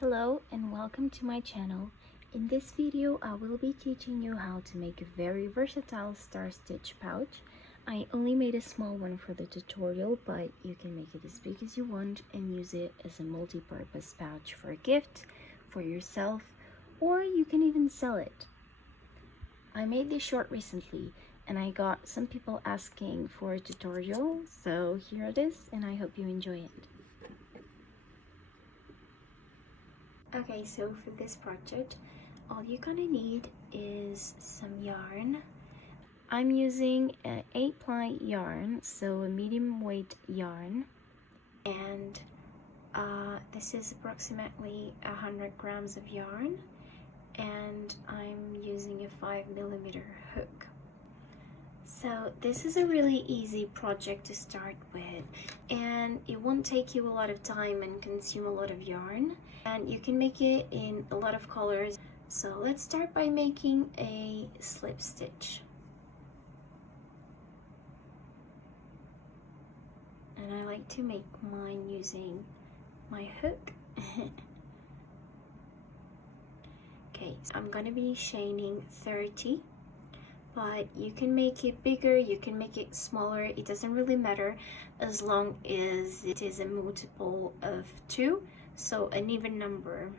Hello and welcome to my channel. In this video I will be teaching you how to make a very versatile star stitch pouch. I only made a small one for the tutorial, but you can make it as big as you want and use it as a multi-purpose pouch for a gift, for yourself, or you can even sell it. I made this short recently and I got some people asking for a tutorial, so here it is and I hope you enjoy it. Okay, so for this project, all you're gonna need is some yarn. I'm using an 8-ply yarn, so a medium weight yarn, and this is approximately 100 grams of yarn, and I'm using a 5mm hook. So this is a really easy project to start with, and it won't take you a lot of time and consume a lot of yarn, and you can make it in a lot of colors. So let's start by making a slip stitch. And I like to make mine using my hook. Okay, so I'm gonna be chaining 30. But you can make it bigger, you can make it smaller, it doesn't really matter as long as it is a multiple of 2, so an even number.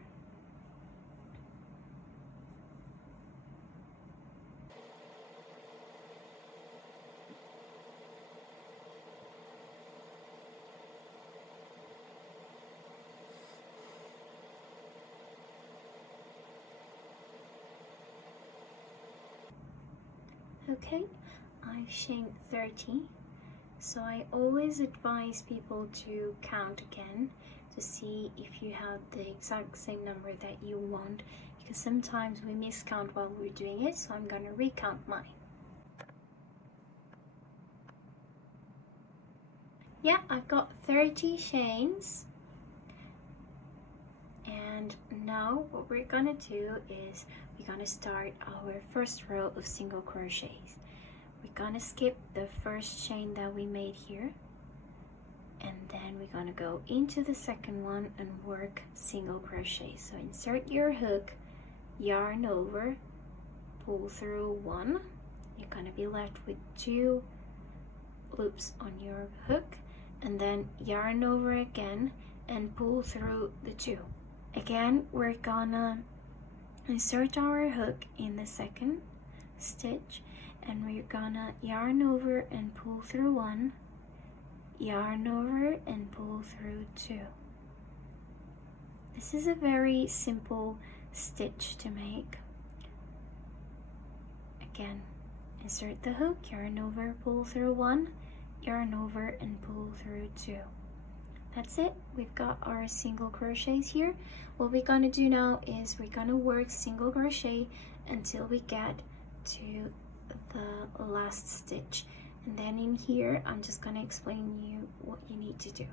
Okay, I've chained 30, so I always advise people to count again to see if you have the exact same number that you want, because sometimes we miscount while we're doing it, so I'm gonna recount mine. Yeah, I've got 30 chains, and now what we're gonna do is we're gonna start our first row of single crochets. We're gonna skip the first chain that we made here, and then we're gonna go into the second one and work single crochet. So insert your hook, yarn over, pull through 1. You're gonna be left with 2 loops on your hook, and then yarn over again and pull through the 2. Again, we're gonna insert our hook in the second stitch, and we're gonna yarn over and pull through 1, yarn over and pull through 2. This is a very simple stitch to make. Again, insert the hook, yarn over, pull through 1, yarn over and pull through 2. That's it, we've got our single crochets here. What we're gonna do now is we're gonna work single crochet until we get to the last stitch, and then in here I'm just gonna explain you what you need to do.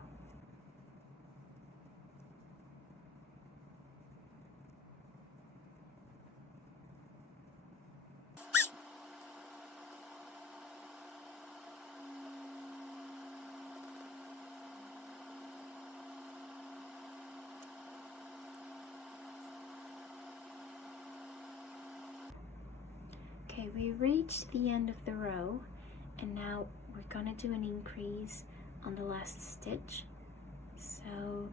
Okay, we reached the end of the row, and now we're gonna do an increase on the last stitch. So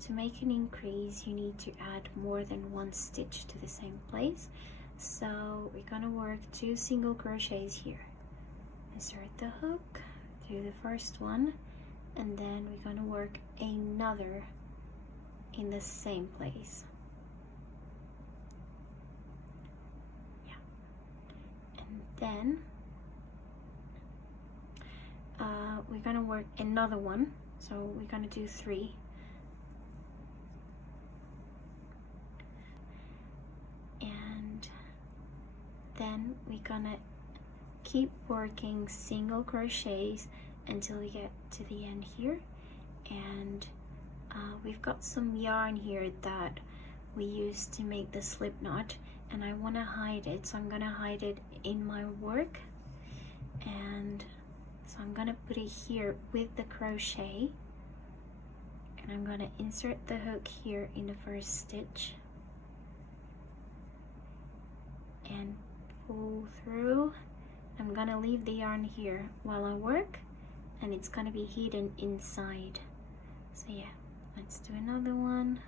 to make an increase you need to add more than 1 stitch to the same place. So we're gonna work 2 single crochets here. Insert the hook through the first one, and then we're gonna work another in the same place. Then we're gonna work another one, so we're gonna do 3, and then we're gonna keep working single crochets until we get to the end here. And we've got some yarn here that we used to make the slip knot, and I want to hide it, so I'm gonna hide it in my work, and so I'm gonna put it here with the crochet, and and I'm gonna insert the hook here in the first stitch and pull through. I'm gonna leave the yarn here while I work, and it's gonna be hidden inside. So yeah, let's do another one.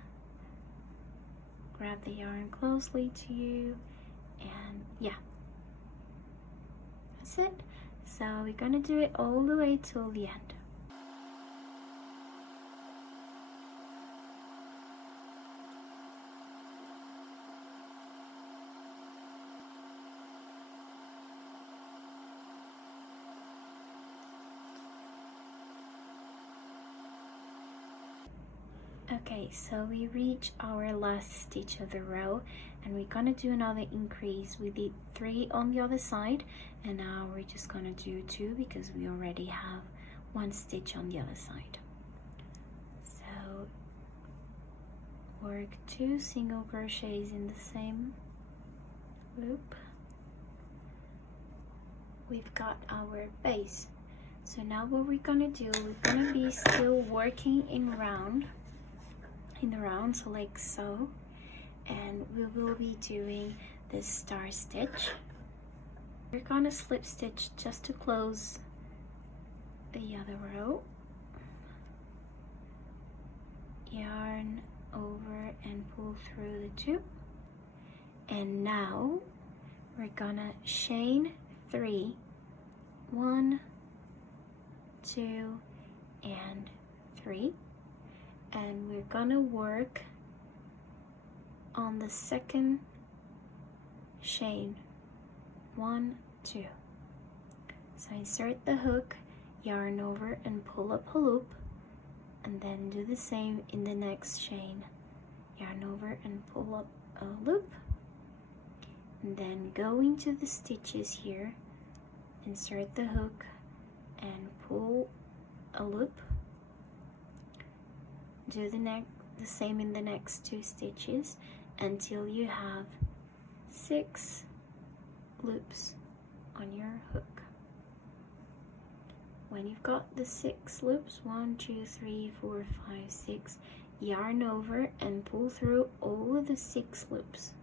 Grab the yarn closely to you, and yeah, that's it. So we're gonna do it all the way till the end. Okay, so we reach our last stitch of the row, and we're gonna do another increase. We did 3 on the other side, and now we're just gonna do 2 because we already have 1 stitch on the other side. So work 2 single crochets in the same loop. We've got our base. So now what we're gonna do, we're gonna be still working in the round, so like so, and we will be doing this star stitch. We're gonna slip stitch just to close the other row, yarn over and pull through the 2, and now we're gonna chain 3, 1, 2, and 3, and we're gonna work on the second chain, 1, 2. So insert the hook, yarn over and pull up a loop, and then do the same in the next chain, yarn over and pull up a loop, and then go into the stitches here, insert the hook and pull a loop, do the same in the next 2 stitches until you have 6 loops on your hook. When you've got the 6 loops, 1, 2, 3, 4, 5, 6, yarn over and pull through all of the 6 loops.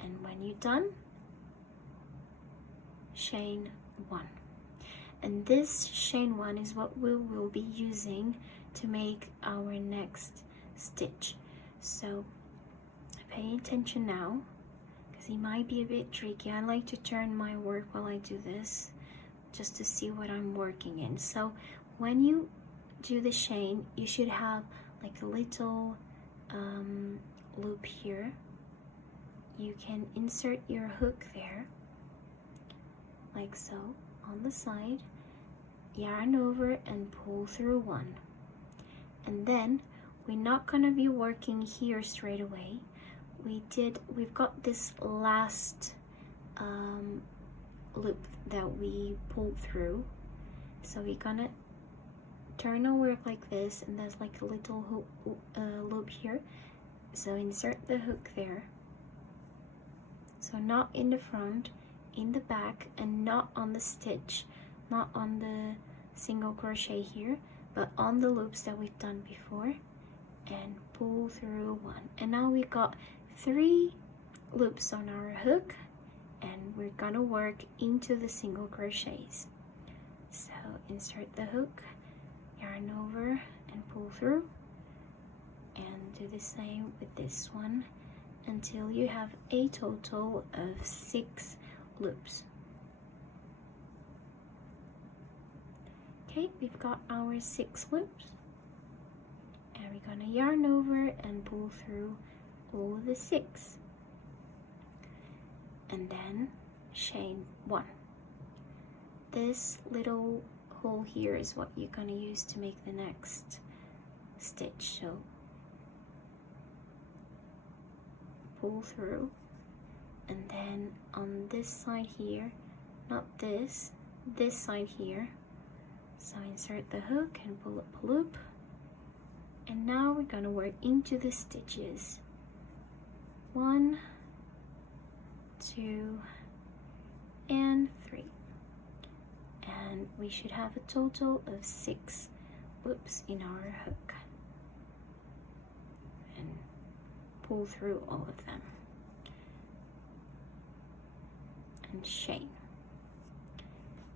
And when you're done, chain 1. And this chain 1 is what we will be using to make our next stitch. So pay attention now, because it might be a bit tricky. I like to turn my work while I do this, just to see what I'm working in. So when you do the chain, you should have like a little loop here. You can insert your hook there, like so, on the side, yarn over and pull through 1. And then we're not gonna be working here straight away. We've got this last loop that we pulled through. So we're gonna turn our work like this, and there's like a little loop here. So insert the hook there. So not in the front, in the back, and not on the stitch, not on the single crochet here, but on the loops that we've done before, and pull through 1. And now we got 3 loops on our hook, and we're gonna work into the single crochets. So insert the hook, yarn over and pull through, and do the same with this one until you have a total of 6 loops. Okay, we've got our 6 loops, and we're gonna yarn over and pull through all of the 6, and then chain 1. This little hole here is what you're gonna use to make the next stitch. So pull through, and then on this side here, not this side here, so insert the hook and pull up a loop, and now we're gonna work into the stitches. 1, 2, and 3, and we should have a total of 6 oops, in our hook and pull through all of them and chain.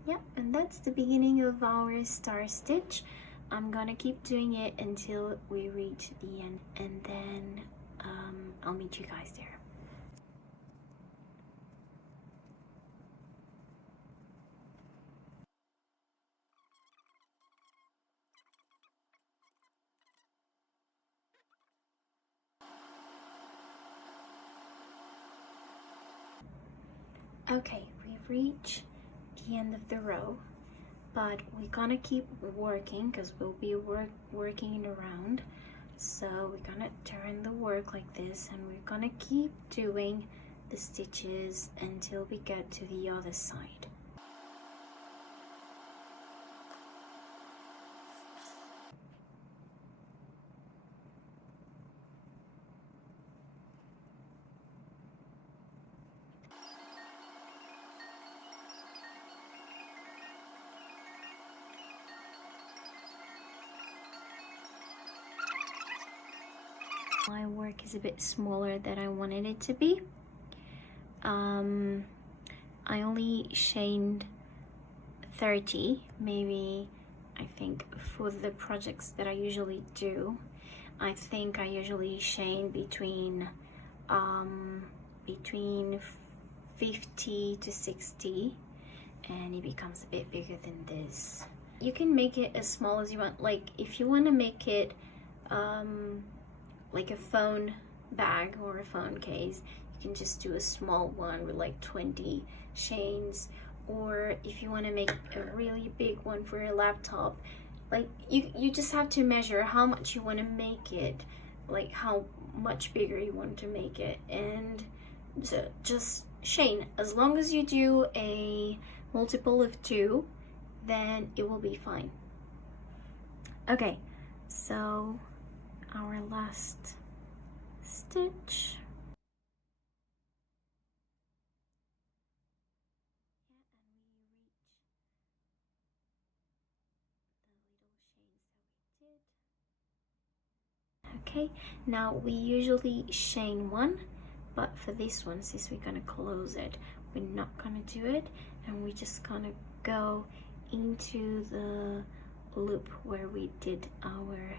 Yeah, and that's the beginning of our star stitch. I'm gonna keep doing it until we reach the end, and then I'll meet you guys there. Okay, we've reached the end of the row, but we're gonna keep working because we'll be working around. So we're gonna turn the work like this, and we're gonna keep doing the stitches until we get to the other side. My work is a bit smaller than I wanted it to be. I only chained 30, maybe. I think for the projects that I usually do, I think I usually chain between 50 to 60, and it becomes a bit bigger than this. You can make it as small as you want. Like if you want to make it like a phone bag or a phone case, you can just do a small one with like 20 chains. Or if you want to make a really big one for your laptop, like you just have to measure how much you want to make it, like how much bigger you want to make it, and just chain. As long as you do a multiple of 2, then it will be fine. Okay, so our last stitch. Okay, now we usually chain 1, but for this one, since we're gonna close it, we're not gonna do it, and we're just gonna go into the loop where we did our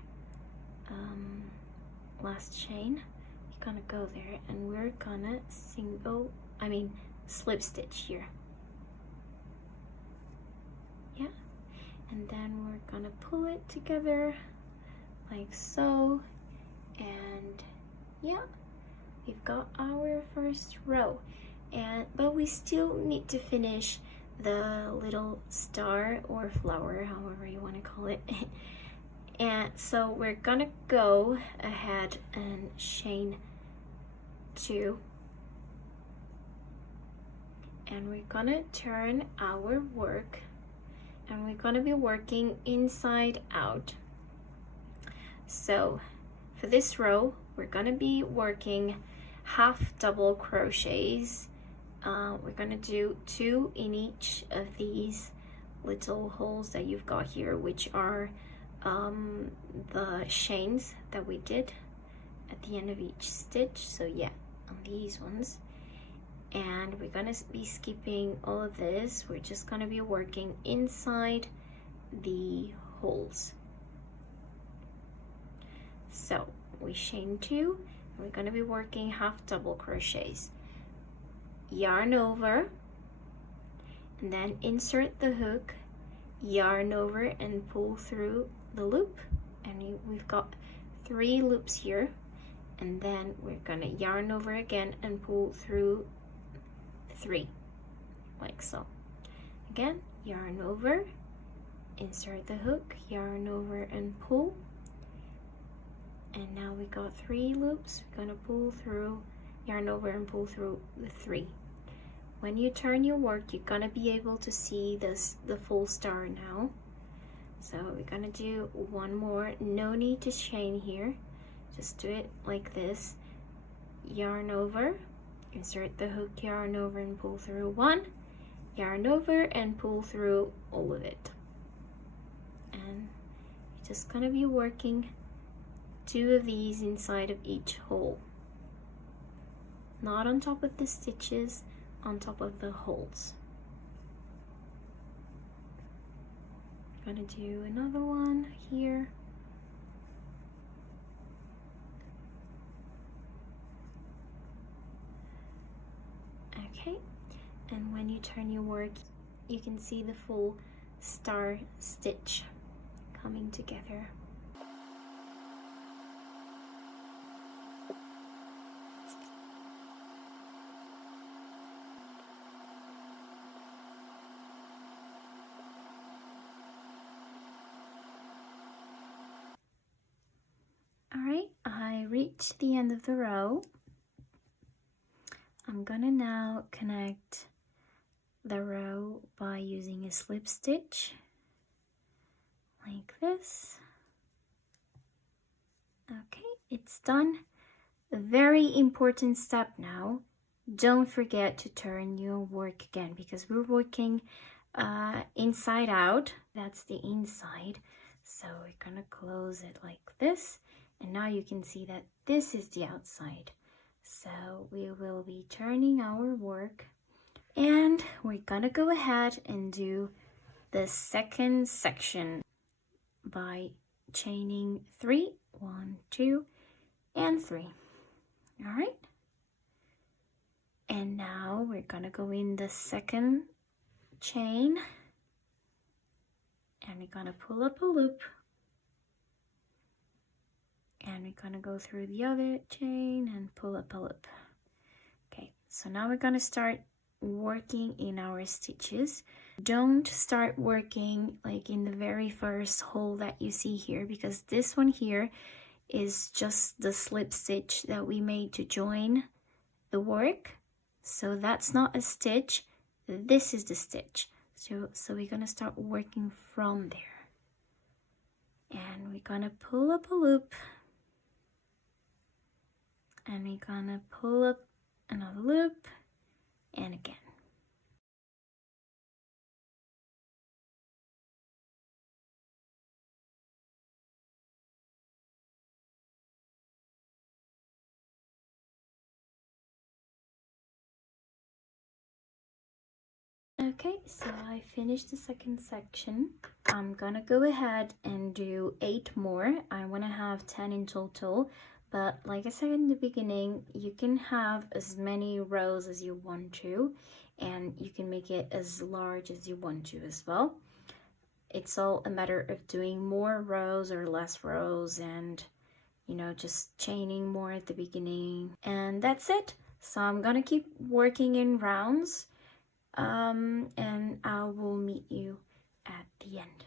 last chain. You're gonna go there, and we're gonna slip stitch here. Yeah, and then we're gonna pull it together like so, and yeah, we've got our first row. But we still need to finish the little star or flower, however you want to call it. And so we're gonna go ahead and chain 2, and we're gonna turn our work, and we're gonna be working inside out. So for this row, we're gonna be working half double crochets. We're gonna do 2 in each of these little holes that you've got here, which are the chains that we did at the end of each stitch. So yeah, on these ones. And we're gonna be skipping all of this. We're just gonna be working inside the holes. So we chain 2, and we're gonna be working half double crochets. Yarn over, and then insert the hook, yarn over and pull through the loop, and we've got 3 loops here, and then we're gonna yarn over again and pull through 3, like so. Again, yarn over, insert the hook, yarn over and pull, and now we got 3 loops. We're gonna pull through, yarn over and pull through the 3. When you turn your work, you're gonna be able to see the full star now. So we're gonna do 1 more. No need to chain here, just do it like this. Yarn over, insert the hook, yarn over and pull through 1, yarn over and pull through all of it, and you just gonna be working 2 of these inside of each hole, not on top of the stitches, on top of the holes. Gonna do another one here. Okay, and when you turn your work, you can see the full star stitch coming together. Alright, I reached the end of the row. I'm gonna now connect the row by using a slip stitch like this. Okay, it's done. A very important step now. Don't forget to turn your work again, because we're working inside out. That's the inside. So we're gonna close it like this. And now you can see that this is the outside. So we will be turning our work, and we're gonna go ahead and do the second section by chaining 3, 1, 2, and 3. All right. And now we're gonna go in the second chain, and we're gonna pull up a loop, and we're gonna go through the other chain and pull up a loop. Okay, so now we're gonna start working in our stitches. Don't start working like in the very first hole that you see here, because this one here is just the slip stitch that we made to join the work. So that's not a stitch, this is the stitch. So we're gonna start working from there, and we're gonna pull up a loop, and we're gonna pull up another loop, and again. Okay, so I finished the second section. I'm gonna go ahead and do 8 more. I wanna have 10 in total, but like I said in the beginning, you can have as many rows as you want to, and you can make it as large as you want to as well. It's all a matter of doing more rows or less rows, and you know, just chaining more at the beginning, and that's it. So I'm gonna keep working in rounds, and I will meet you at the end.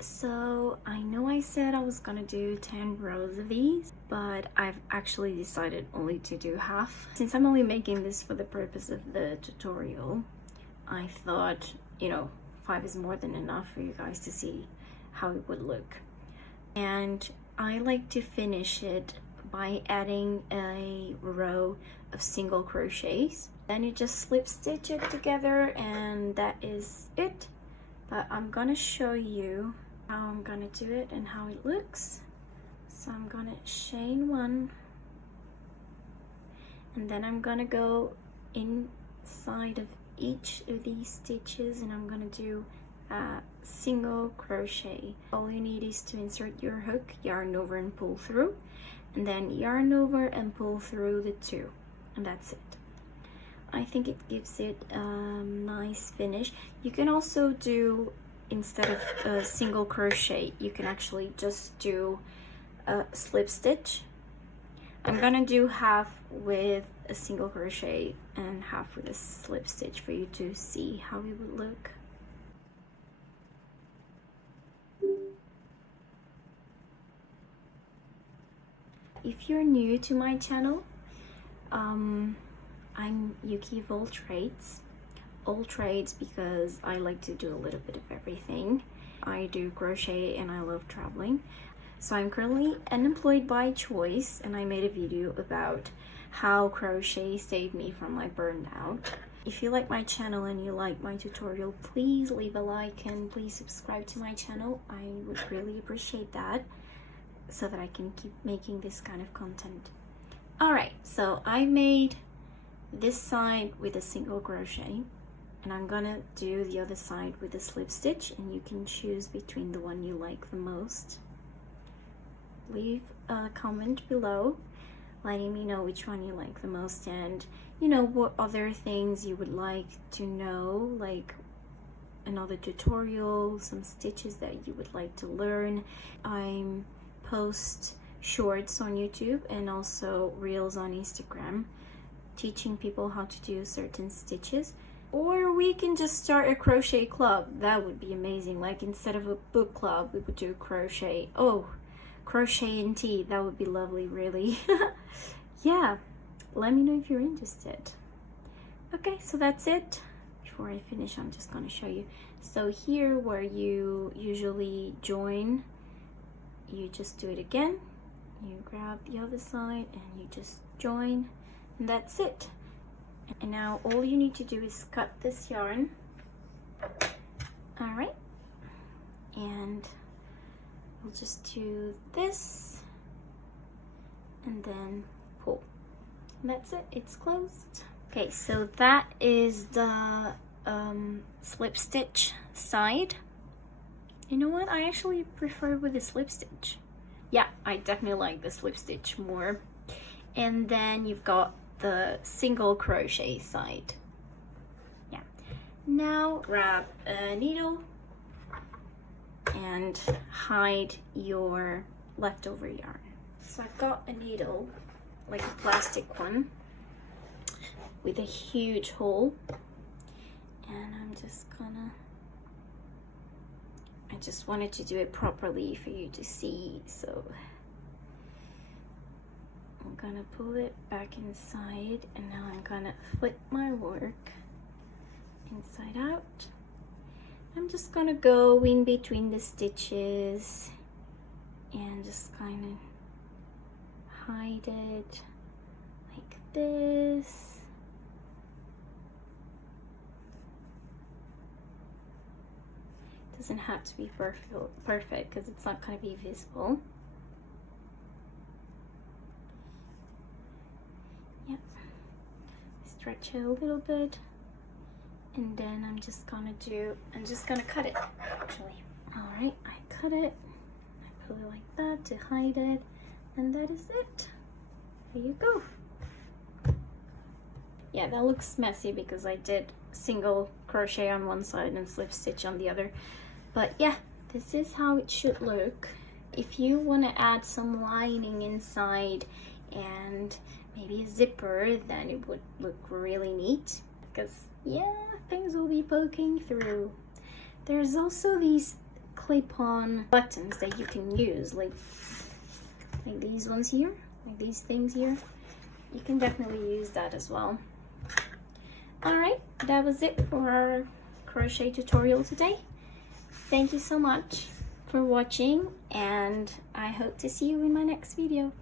So I know I said I was gonna do 10 rows of these, but I've actually decided only to do half. Since I'm only making this for the purpose of the tutorial, I thought, you know, 5 is more than enough for you guys to see how it would look. And I like to finish it by adding a row of single crochets. Then you just slip stitch it together, and that is it. But I'm gonna show you how I'm gonna do it and how it looks. So I'm gonna chain 1, and then I'm gonna go inside of each of these stitches, and I'm gonna do a single crochet. All you need is to insert your hook, yarn over and pull through, and then yarn over and pull through the 2, and that's it. I think it gives it a nice finish. You can also do, instead of a single crochet, you can actually just do a slip stitch. I'm gonna do half with a single crochet and half with a slip stitch for you to see how it would look. If you're new to my channel, I'm Yuki of All Trades. all trades because I like to do a little bit of everything. I do crochet and I love traveling. So I'm currently unemployed by choice, and I made a video about how crochet saved me from my burnout. If you like my channel and you like my tutorial, please leave a like and please subscribe to my channel. I would really appreciate that so that I can keep making this kind of content. Alright, so I made this side with a single crochet, and I'm gonna do the other side with a slip stitch, and you can choose between the one you like the most. Leave a comment below letting me know which one you like the most, and you know what other things you would like to know, like another tutorial, some stitches that you would like to learn. I post shorts on YouTube and also reels on Instagram teaching people how to do certain stitches. Or we can just start a crochet club. That would be amazing. Like instead of a book club, we would do crochet. Oh, crochet and tea, that would be lovely, really. Yeah, let me know if you're interested. Okay, so that's it. Before I finish, I'm just gonna show you. So here where you usually join, you just do it again. You grab the other side and you just join, and that's it. And now all you need to do is cut this yarn. All right, and we'll just do this and then pull. And that's it, it's closed. Okay, so that is the slip stitch side. You know what, I actually prefer with the slip stitch. Yeah, I definitely like the slip stitch more. And then you've got the single crochet side. Yeah, now grab a needle and hide your leftover yarn. So I've got a needle, like a plastic one, with a huge hole, and I'm just gonna, I just wanted to do it properly for you to see, so I'm gonna pull it back inside, and now I'm gonna flip my work inside out. I'm just gonna go in between the stitches and just kind of hide it like this. It doesn't have to be perfect because it's not gonna be visible. Yep. Stretch it a little bit. And then I'm just gonna cut it, actually. All right, I cut it. I put it like that to hide it. And that is it. There you go. Yeah, that looks messy because I did single crochet on one side and slip stitch on the other. But yeah, this is how it should look. If you wanna add some lining inside and maybe a zipper, then it would look really neat. Because yeah, things will be poking through. There's also these clip-on buttons that you can use, like these ones here, like these things here. You can definitely use that as well. All right, that was it for our crochet tutorial today. Thank you so much for watching, and I hope to see you in my next video.